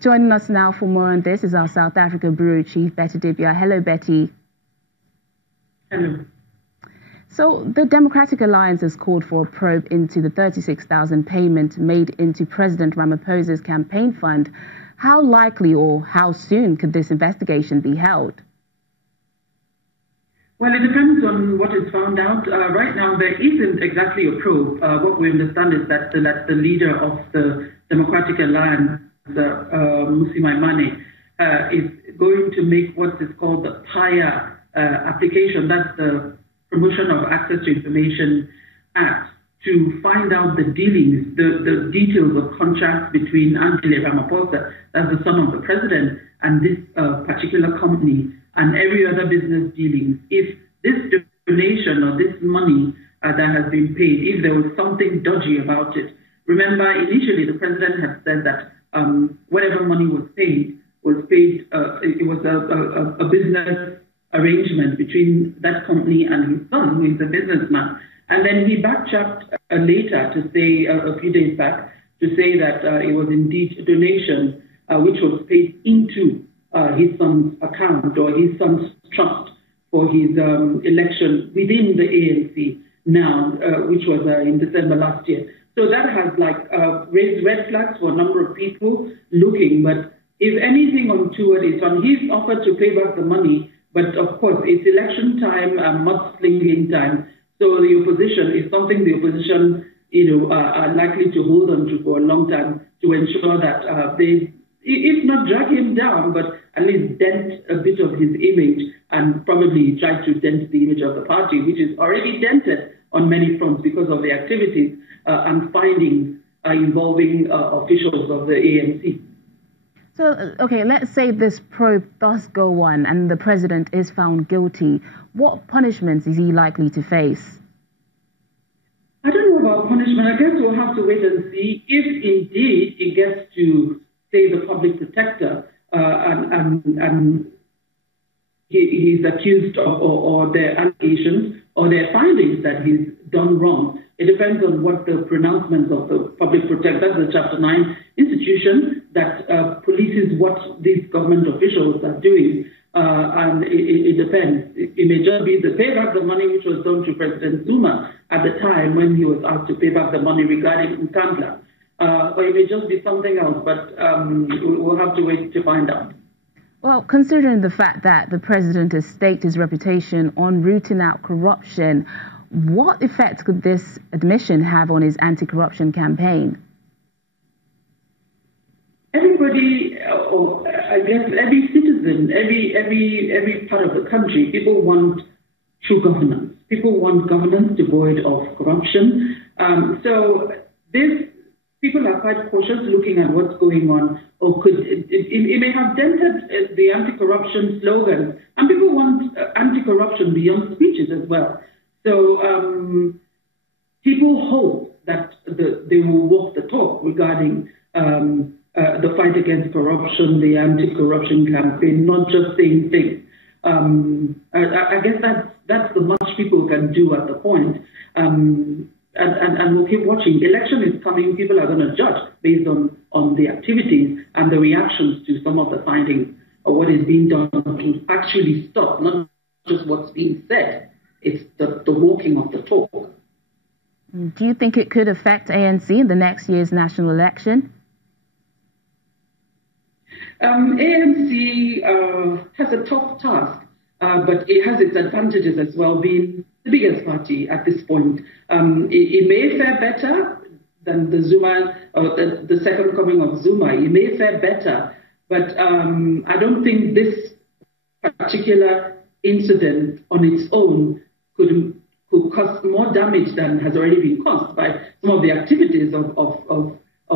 Joining us now for more on this is our South Africa Bureau Chief, Betty Dibia. Hello, Betty. Hello. So the Democratic Alliance has called for a probe into the 36,000 payment made into President Ramaphosa's campaign fund. How likely or how soon could this investigation be held? Well, it depends on what is found out. Right now, there isn't exactly a probe. What we understand is that the leader of the Democratic Alliance, Musi Maimane, is going to make what is called the PIA application. That's the Promotion of Access to Information Act, to find out the dealings, the details of contracts between Andile Ramaphosa, that's the son of the president, and this particular company, and every other business dealings. If this donation or this money that has been paid, if there was something dodgy about it. Remember, initially the president had said that whatever money was paid, it was a business arrangement between that company and his son, who is a businessman. And then he backtracked later to say, a few days back, to say that it was indeed a donation which was paid into his son's account or his son's trust for his election within the ANC now, which was in December last year. So that has raised red flags for a number of people looking. But if anything untoward, it's on his offer to pay back the money. But of course, it's election time and mudslinging time. So the opposition is something the opposition, are likely to hold on to for a long time to ensure that they, if not drag him down, but at least dent a bit of his image and probably try to dent the image of the party, which is already dented on many fronts because of the activities and findings involving officials of the ANC. So, okay, let's say this probe does go on and the president is found guilty. What punishments is he likely to face? I don't know about punishment. I guess we'll have to wait and see if indeed it gets to, say, the public protector and he's accused of, or their allegations or their findings that he's done wrong. It depends on what the pronouncements of the public protector, the Chapter 9 institution that polices what these government officials are doing. And it depends. It may just be the pay back the money which was done to President Zuma at the time when he was asked to pay back the money regarding Nkandla. Or it may just be something else, but we'll have to wait to find out. Well, considering the fact that the president has staked his reputation on rooting out corruption, what effect could this admission have on his anti-corruption campaign? Everybody, I guess every citizen, every part of the country, people want true governance. People want governance devoid of corruption. So people are quite cautious looking at what's going on, or it may have dented the anti-corruption slogan. And people want anti-corruption beyond speeches as well. So people hope that they will walk the talk regarding the fight against corruption, the anti-corruption campaign, not just saying things. I guess that's the much people can do at the point. And we'll keep watching. Election is coming. People are going to judge based on the activities and the reactions to some of the findings of what is being done to actually stop, not just what's being said. It's the walking of the talk. Do you think it could affect ANC in the next year's national election? ANC has a tough task, but it has its advantages as well, being the biggest party at this point. It may fare better than the Zuma, or the second coming of Zuma. It may fare better, but I don't think this particular incident on its own could cause more damage than has already been caused by some of the activities of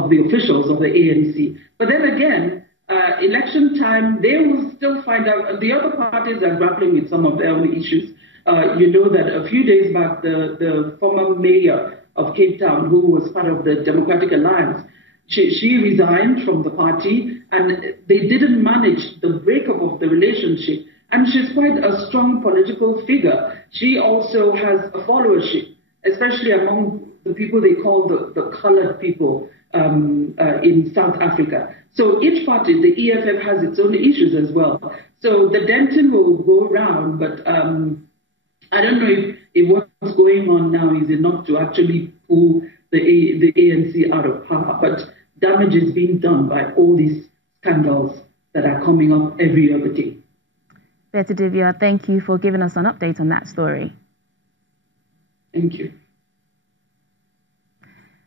the officials of the ANC. But then again, election time, they will still find out. The other parties are grappling with some of their own issues. You know that a few days back, the former mayor of Cape Town, who was part of the Democratic Alliance, she resigned from the party, and they didn't manage the breakup of the relationship. And she's quite a strong political figure. She also has a followership, especially among the people they call the colored people in South Africa. So each party, the EFF, has its own issues as well. So the Denton will go around, but I don't know if what's going on now is enough to actually pull the ANC out of power. But damage is being done by all these scandals that are coming up every other day. Betty Divya, thank you for giving us an update on that story. Thank you.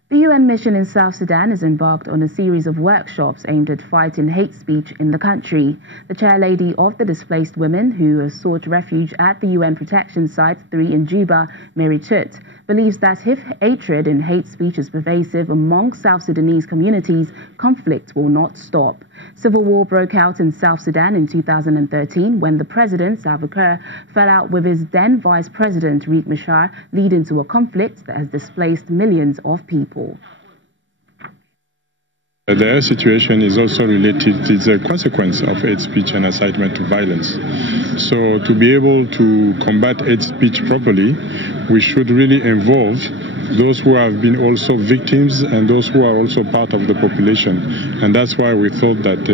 The UN mission in South Sudan has embarked on a series of workshops aimed at fighting hate speech in the country. The chairlady of the displaced women who have sought refuge at the UN Protection Site 3 in Juba, Mary Chut, believes that if hatred and hate speech is pervasive among South Sudanese communities, conflict will not stop. Civil war broke out in South Sudan in 2013 when the president, Salva Kiir, fell out with his then vice president, Riek Machar, leading to a conflict that has displaced millions of people. Their situation is also related, it's a consequence of hate speech and incitement to violence. So to be able to combat hate speech properly, we should really involve those who have been also victims and those who are also part of the population. And that's why we thought that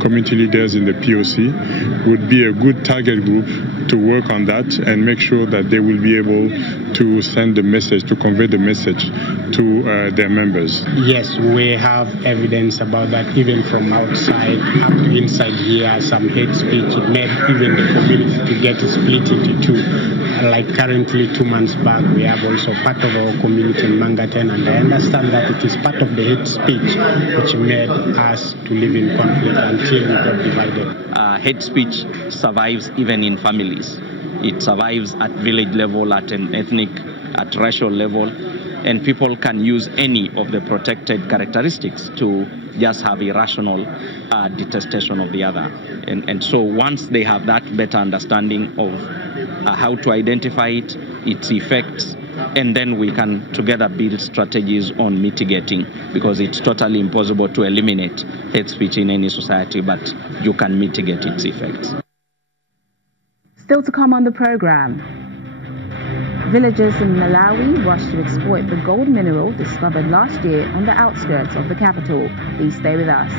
community leaders in the POC would be a good target group to work on that and make sure that they will be able to send the message, to convey the message to their members. Yes, we have evidence about that, even from outside up to inside here. Some hate speech made even the community to get split into two. Like currently 2 months back, we have also part of our community in Mangaten, and I understand that it is part of the hate speech which made us to live in conflict until we got divided. Hate speech survives even in families. It survives at village level, at an ethnic, at racial level, and people can use any of the protected characteristics to just have irrational detestation of the other. And so once they have that better understanding of how to identify it, its effects, and then we can together build strategies on mitigating, because it's totally impossible to eliminate hate speech in any society, but you can mitigate its effects. Still to come on the program. Villagers in Malawi rush to exploit the gold mineral discovered last year on the outskirts of the capital. Please stay with us.